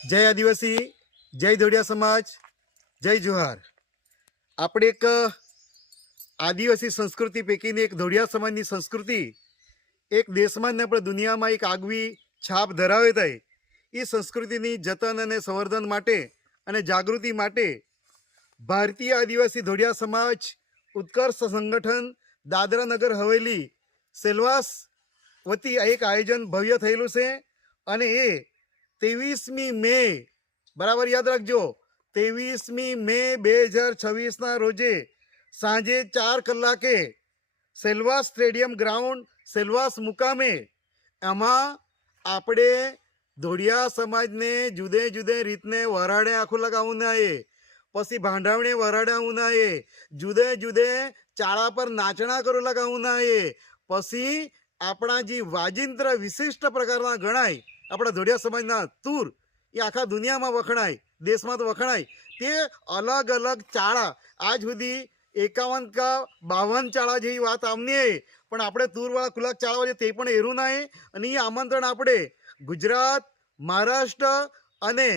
જય આદિવાસી, જય ધોડિયા સમાજ, જય જોહાર. આપણે એક આદિવાસી સંસ્કૃતિ પૈકીની એક ધોડિયા સમાજની સંસ્કૃતિ એક દેશમાં ને આપણે દુનિયામાં એક આગવી છાપ ધરાવે થાય એ સંસ્કૃતિની જતન અને સંવર્ધન માટે અને જાગૃતિ માટે ભારતીય આદિવાસી ધોડિયા સમાજ ઉત્કર્ષ સંગઠન દાદરા નગર હવેલી સેલવાસ વતી એક આયોજન ભવ્ય થયેલું છે. અને એ 23મી મે, બરાબર યાદ રાખજો, 23મી મે 2026ના રોજે સાંજે 4 કલાકે સેલવાસ સ્ટેડિયમ ગ્રાઉન્ડ સેલવાસ મુકામે એમાં આપણે ધોડિયા સમાજને જુદે જુદે રીતને વરાડે આખું લગાવવું ના, પછી ભાંડાવણે વરાડાવું ના, જુદે જુદે ચાળા પર નાચણા કરું લગાવવું ના, પછી આપણા જે વાજિંત્ર વિશિષ્ટ પ્રકારના ગણાય આપણા ધોડિયા સમાજના તૂર એ આખા દુનિયામાં વખણાય, દેશમાં તો વખણાય તે અલગ અલગ ચાળા આજ સુધી 51 કા 52 ચાળા જેવી વાત આમની, પણ આપણે તૂરવાળા ખુલ્લા ચાળા છે તે પણ એરું ના. અને એ આમંત્રણ આપણે ગુજરાત, મહારાષ્ટ્ર અને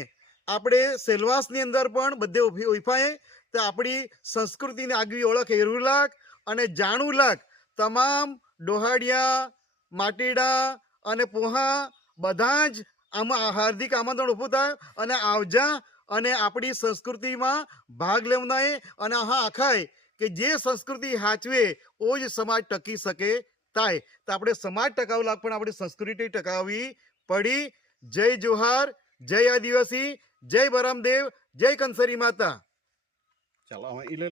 આપણે સેલવાસની અંદર પણ બધે ઉફાએ તો આપણી સંસ્કૃતિની આગવી ઓળખ એરું લાગ અને જાણવું લાગ. તમામ ડોહાડિયા, માટીડા અને પોહા બધા જ આમાં હાર્દિક આમંત્રણ ઊભું થાય અને આવજા અને આપણી સંસ્કૃતિમાં ભાગ લેવનાય. અને હા આખાય કે જે સંસ્કૃતિ હાચવે ઓ જ સમાજ ટકી શકે થાય. તો આપણે સમાજ ટકાવવા લાગ પણ આપણી સંસ્કૃતિ ટકાવવી પડી. જય જોહાર, જય આદિવાસી, જય બરામદેવ, જય કંસરી માતા. ચાલો